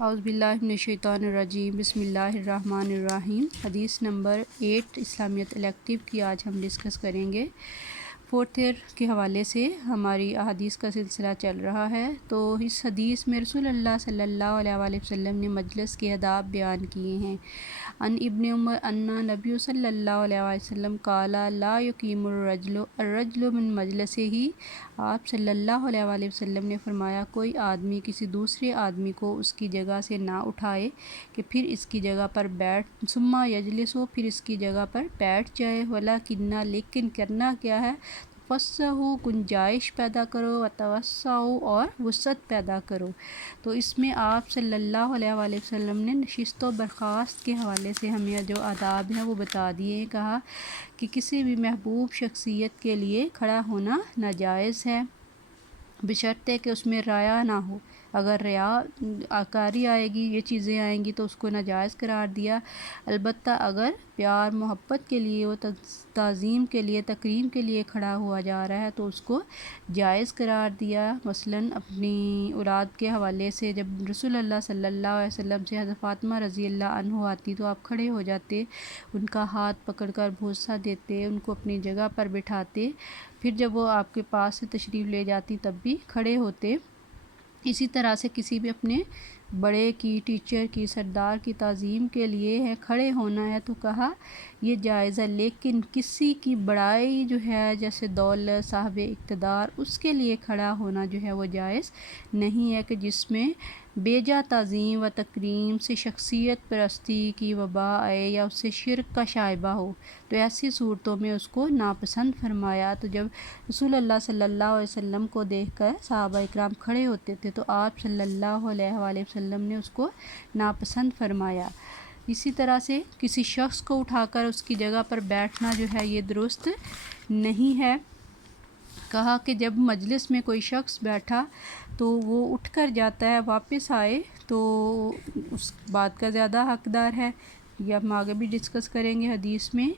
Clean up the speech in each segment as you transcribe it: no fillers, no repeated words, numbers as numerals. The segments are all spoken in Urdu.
اعوذ باللہ من الشیطان الرجیم، بسم اللہ الرحمن الرحیم۔ حدیث نمبر 8 اسلامیت الیکٹیو کی آج ہم ڈسکس کریں گے۔ فورتھ ایئر کے حوالے سے ہماری احادیث کا سلسلہ چل رہا ہے، تو اس حدیث میں رسول اللہ صلی اللہ علیہ وآلہ وسلم نے مجلس کے آداب بیان کیے ہیں۔ ان ابن عمر ان نبی صلی اللہ علیہ وآلہ وسلم قال لا یقیم الرجل من مجلسہ۔ آپ صلی اللہ علیہ وآلہ وسلم نے فرمایا، کوئی آدمی کسی دوسرے آدمی کو اس کی جگہ سے نہ اٹھائے کہ پھر اس کی جگہ پر بیٹھ ثم یجلس، پھر اس کی جگہ پر بیٹھ جائے، ولیکن لیکن کرنا کیا ہے، تفسحوا گنجائش پیدا کرو، وتوسعوا اور وسعت پیدا کرو۔ تو اس میں آپ صلی اللہ علیہ وآلہ وسلم نے نشست و برخاست کے حوالے سے ہمیں جو آداب ہیں وہ بتا دیے۔ کہا کہ کسی بھی محبوب شخصیت کے لیے کھڑا ہونا ناجائز ہے، بشرطے کہ اس میں ریا نہ ہو۔ اگر ریا کاری آئے گی، یہ چیزیں آئیں گی تو اس کو ناجائز قرار دیا۔ البتہ اگر پیار محبت کے لیے، وہ تعظیم کے لیے، تکریم کے لیے کھڑا ہوا جا رہا ہے تو اس کو جائز قرار دیا۔ مثلاً اپنی اولاد کے حوالے سے جب رسول اللہ صلی اللہ علیہ وسلم سے حضرت فاطمہ رضی اللہ عنہ آتی تو آپ کھڑے ہو جاتے، ان کا ہاتھ پکڑ کر بوسہ دیتے، ان کو اپنی جگہ پر بٹھاتے، پھر جب وہ آپ کے پاس سے تشریف لے جاتی تب بھی کھڑے ہوتے۔ اسی طرح سے کسی بھی اپنے بڑے کی، ٹیچر کی، سردار کی تعظیم کے لیے ہے کھڑے ہونا ہے تو کہا یہ جائز ہے، لیکن کسی کی بڑائی جو ہے جیسے دولت، صاحب اقتدار، اس کے لیے کھڑا ہونا جو ہے وہ جائز نہیں ہے، کہ جس میں بیجا تعظیم و تکریم سے شخصیت پرستی کی وبا آئے یا اس سے شرک کا شائبہ ہو، تو ایسی صورتوں میں اس کو ناپسند فرمایا۔ تو جب رسول اللہ صلی اللہ علیہ وسلم کو دیکھ کر صحابہ اکرام کھڑے ہوتے تھے تو آپ صلی اللہ علیہ وآلہ وسلم نے اس کو ناپسند فرمایا۔ اسی طرح سے کسی شخص کو اٹھا کر اس کی جگہ پر بیٹھنا جو ہے یہ درست نہیں ہے۔ کہا کہ جب مجلس میں کوئی شخص بیٹھا تو وہ اٹھ کر جاتا ہے، واپس آئے تو اس بات کا زیادہ حقدار ہے، یہ ہم آگے بھی ڈسکس کریں گے حدیث میں۔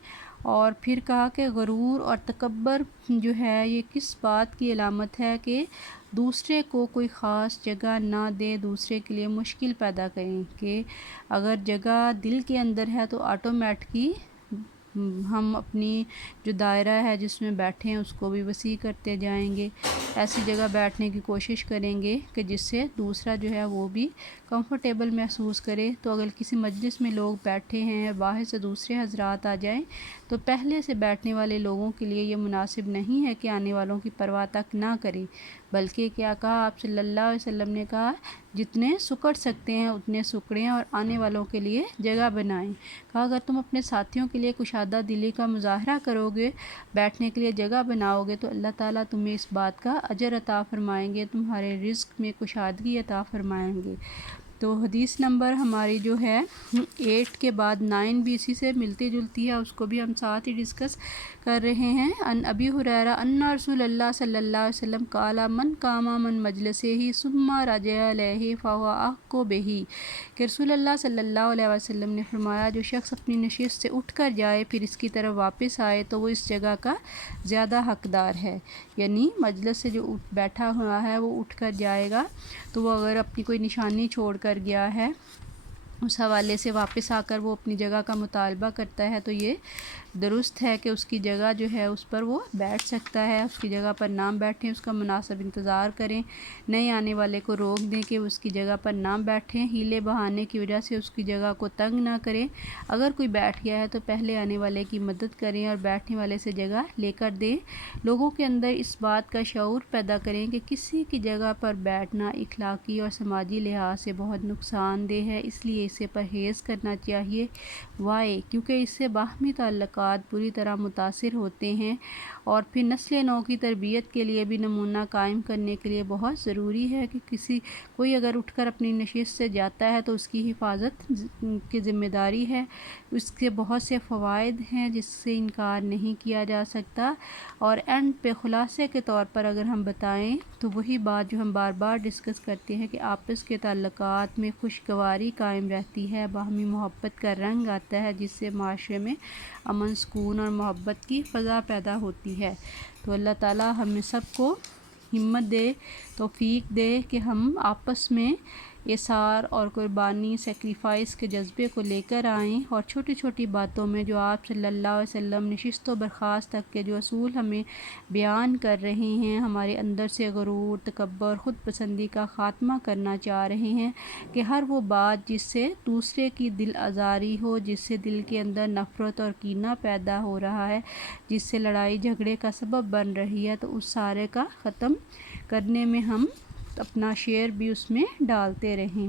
اور پھر کہا کہ غرور اور تکبر جو ہے یہ کس بات کی علامت ہے، کہ دوسرے کو کوئی خاص جگہ نہ دے، دوسرے کے لیے مشکل پیدا کریں، کہ اگر جگہ دل کے اندر ہے تو آٹومیٹکی ہم اپنی جو دائرہ ہے جس میں بیٹھے ہیں اس کو بھی وسیع کرتے جائیں گے، ایسی جگہ بیٹھنے کی کوشش کریں گے کہ جس سے دوسرا جو ہے وہ بھی کمفرٹیبل محسوس کرے۔ تو اگر کسی مجلس میں لوگ بیٹھے ہیں، باہر سے دوسرے حضرات آ جائیں تو پہلے سے بیٹھنے والے لوگوں کے لیے یہ مناسب نہیں ہے کہ آنے والوں کی پرواہ تک نہ کریں، بلکہ کیا کہا آپ صلی اللہ علیہ وسلم نے کہا جتنے سکڑ سکتے ہیں اتنے سکڑیں اور آنے والوں کے لیے جگہ بنائیں۔ کہا اگر تم اپنے ساتھیوں کے لیے کشادہ دلی کا مظاہرہ کرو گے، بیٹھنے کے لیے جگہ بناؤ گے، تو اللہ تعالیٰ تمہیں اس بات کا اجر عطا فرمائیں گے، تمہارے رزق میں کشادگی عطا فرمائیں گے۔ تو حدیث نمبر ہماری جو ہے 8 کے بعد 9 بھی اسی سے ملتی جلتی ہے، اس کو بھی ہم ساتھ ہی ڈسکس کر رہے ہیں۔ ان ابی ہریرہ ان رسول اللہ صلی اللہ علیہ وسلم قال من قام من مجلسہ ثم رجع الیہ فہو احق بہ، کہ رسول اللہ صلی اللہ علیہ وسلم نے فرمایا جو شخص اپنی نشست سے اٹھ کر جائے پھر اس کی طرف واپس آئے تو وہ اس جگہ کا زیادہ حقدار ہے، یعنی مجلس سے جو بیٹھا ہوا ہے وہ اٹھ کر جائے گا تو وہ اگر اپنی کوئی نشانی چھوڑ کر گیا ہے اس حوالے سے واپس آ کر وہ اپنی جگہ کا مطالبہ کرتا ہے تو یہ درست ہے کہ اس کی جگہ جو ہے اس پر وہ بیٹھ سکتا ہے، اس کی جگہ پر نہ بیٹھیں، اس کا مناسب انتظار کریں، نئے آنے والے کو روک دیں کہ وہ اس کی جگہ پر نہ بیٹھیں، ہیلے بہانے کی وجہ سے اس کی جگہ کو تنگ نہ کریں۔ اگر کوئی بیٹھ گیا ہے تو پہلے آنے والے کی مدد کریں اور بیٹھنے والے سے جگہ لے کر دیں۔ لوگوں کے اندر اس بات کا شعور پیدا کریں کہ کسی کی جگہ پر بیٹھنا اخلاقی اور سماجی لحاظ سے بہت نقصان دہ ہے، اس لیے اسے پرہیز کرنا چاہیے۔ وائے کیونکہ اس سے باہمی تعلقات بری طرح متاثر ہوتے ہیں، اور پھر نسل نو کی تربیت کے لیے بھی نمونہ قائم کرنے کے لیے بہت ضروری ہے کہ کوئی اگر اٹھ کر اپنی نشست سے جاتا ہے تو اس کی حفاظت کی ذمہ داری ہے، اس کے بہت سے فوائد ہیں جس سے انکار نہیں کیا جا سکتا۔ اور اینڈ پہ خلاصے کے طور پر اگر ہم بتائیں تو وہی بات جو ہم بار بار ڈسکس کرتے ہیں کہ آپس کے تعلقات میں خوشگواری قائم رہتی ہے، باہمی محبت کا رنگ آتا ہے، جس سے معاشرے میں امن، سکون اور محبت کی فضا پیدا ہوتی ہے۔ تو اللہ تعالیٰ ہمیں سب کو ہمت دے، توفیق دے کہ ہم آپس میں اثار اور قربانی سیکریفائس کے جذبے کو لے کر آئیں، اور چھوٹی چھوٹی باتوں میں جو آپ صلی اللہ علیہ وسلم نشست و برخاست تک کے جو اصول ہمیں بیان کر رہے ہیں، ہمارے اندر سے غرور، تکبر، خود پسندی کا خاتمہ کرنا چاہ رہے ہیں، کہ ہر وہ بات جس سے دوسرے کی دل آزاری ہو، جس سے دل کے اندر نفرت اور کینہ پیدا ہو رہا ہے، جس سے لڑائی جھگڑے کا سبب بن رہی ہے، تو اس سارے کا ختم کرنے میں ہم اپنا شیئر بھی اس میں ڈالتے رہیں۔